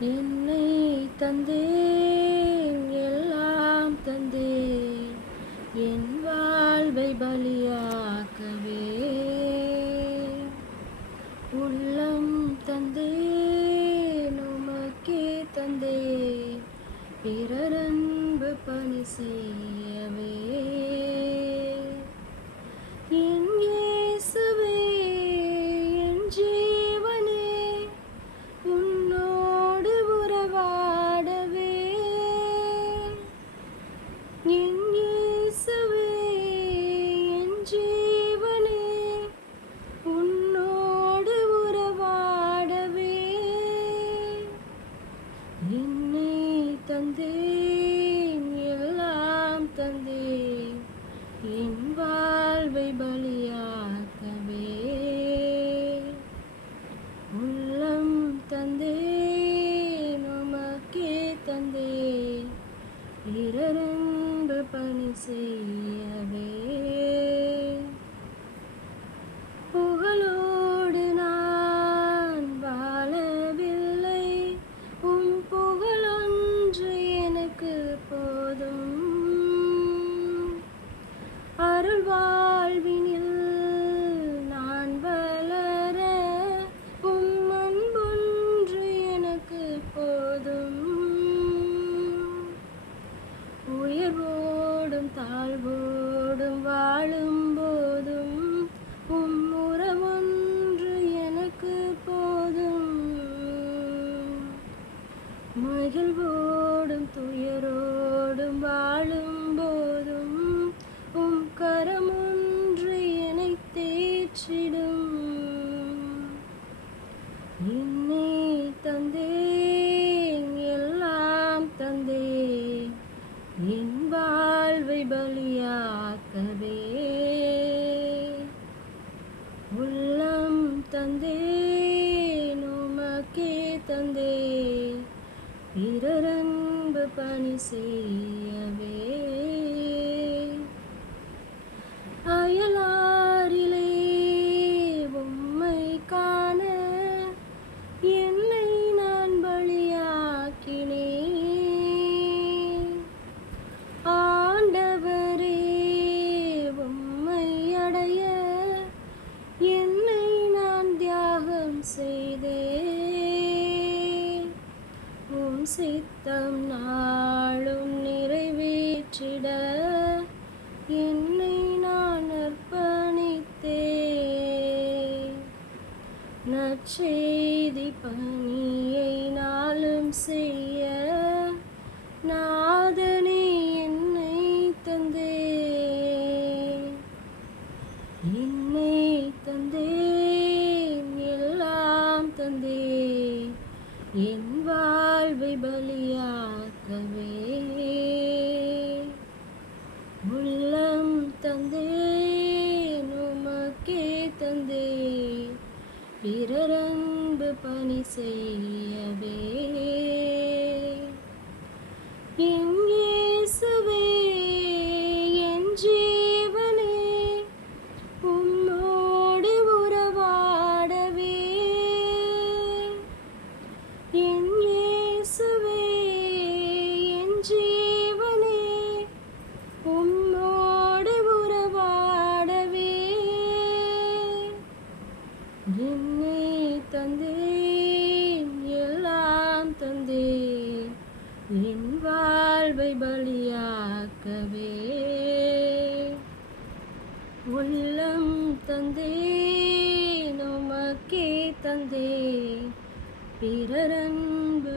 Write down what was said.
என்னை தந்தேன் எல்லாம் தந்தேன். என் வாழ்வை பலியாக்கவே உள்ளம் தந்தேன் உமக்கே தந்தேன். பிறரன்பு பணி செய்யவே. என் மகிழ்வோடும் துயரோடும் வாழும் போதும் உம் கரம் ஒன்று என்னை தேற்றிடும். என்னை தந்தேன் எல்லாம் தந்தே என் வாழ்வை பலியாக்கவே உள்ளம் தந்தே உமக்கே தந்தே பிறரன்பு பணி செய்யவே. அயல உம் சித்தம் நாளும் நிறைவேற்றிட என்னை நான் அர்ப்பணித்தேன். நற்செய்தி பணியை நாளும் செய்ய வாழ்வை பலியாக்கவே என்னை தந்தேன் எல்லாம் தந்தேன். என் வாழ்வை பலியாக்கவே உள்ளம் தந்தேன் உமக்கே தந்தேன். பிறரன்பு